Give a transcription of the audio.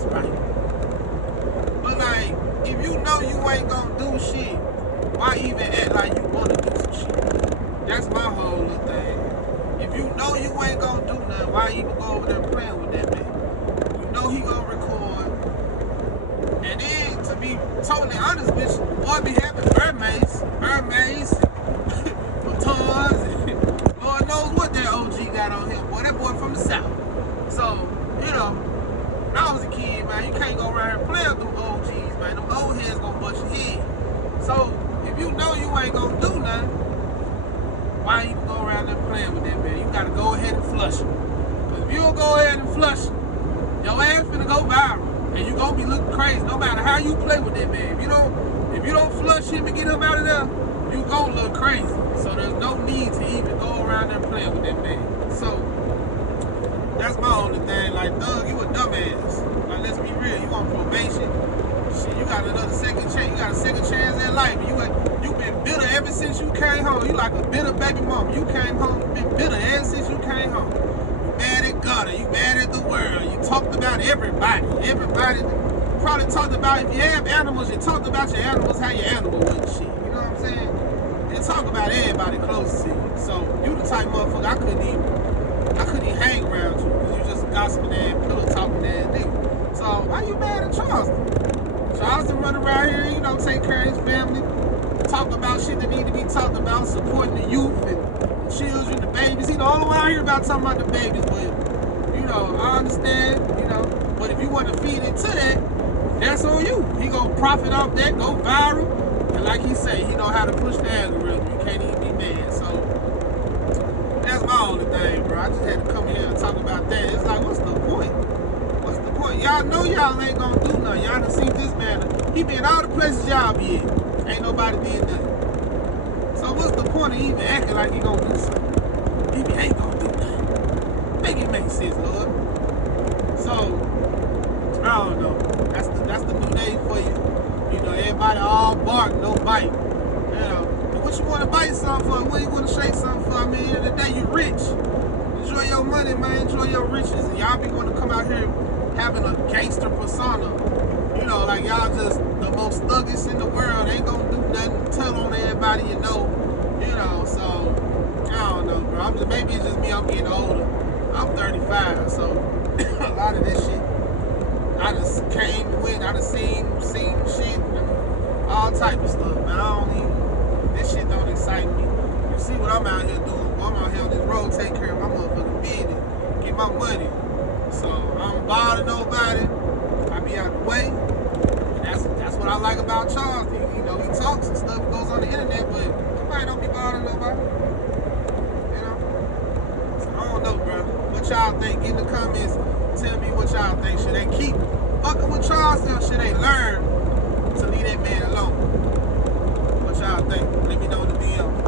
it's right. But like, if you know you ain't gonna do shit, why even act like you wanna do some shit? That's my whole little thing. If you know you ain't gonna do nothing, why even go over there playing with that man? You know he gonna record. And then, to be totally honest, bitch, boy be having mermaids, batons, and Lord knows what that OG got on him. Boy, that boy from the South. So, you know, when I was a kid, man, you can't go around here playing through OGs, man. Them old heads gonna bust your head. So, if you know you ain't gonna do nothing, why you go around there playing with that man? You gotta go ahead and flush him. Because if you don't go ahead and flush him, your ass finna go viral. And you gonna be looking crazy no matter how you play with that man. If you don't flush him and get him out of there, you gonna look crazy. So there's no need to even go around there playing with that man. So that's my only thing. Like, Thug, you a dumbass. Like, let's be real. You on probation. Shit, you got another second chance. You got a second chance in life. You been bitter ever since you came home. You like a bitter baby mama. You came home, you been bitter ever since you came home. You mad at God. You mad at the world. You talked about everybody. Everybody probably talked about, if you have animals, you talked about your animals, how your animal with shit. You know what I'm saying? You talk about everybody close to you. So you the type motherfucker I couldn't even hang around you because you just gossiping and pillow talking ass nigga. So why you mad at Charleston? Charleston run around here, you know, take care of his family, talk about shit that need to be talked about, supporting the youth and the children, the babies. He the only one I hear about talking about the babies, but you know, I understand, you know, but if you want to feed into that, that's on you. He gonna profit off that, go viral, and like he say, he know how to push the algorithm. You can't even be mad. So that's my only thing, bro. I just had to come here and talk about that. It's like, what's the point? What's the point? Y'all know y'all ain't gonna do nothing. Y'all done seen this man. He been all the places y'all be in. Ain't nobody did nothing. So what's the point of even acting like he gonna do something? He ain't gonna do nothing. Make it make sense, Lord. So I don't know. That's the new day for you. You know, everybody all bark, no bite. You know, but what you want to bite something for? What you want to shake something for? I mean, at the end of the day, you rich. Enjoy your money, man. Enjoy your riches. And y'all be want to come out here having a gangster persona. You know, like y'all just the most thuggish in the world. Ain't gonna do nothing. Tell on everybody you know. You know, so I don't know, bro. Maybe it's just me. I'm getting older. I'm 35, so a lot of this shit. I just came and went. I just seen shit and all type of stuff. Man, this shit don't excite me. You see what I'm out here doing? I'm out here on this road, take care of my motherfucking business, get my money. So I don't bother nobody. I be out the way. And that's what I like about Charles. You know, he talks and stuff, goes on the internet, but nobody don't be bothering nobody. You know? So I don't know, bro. What y'all think? Get in the comments. Tell me what y'all think. Should they keep fucking with Charles or should they learn to leave that man alone? What y'all think? Let me know in the DM.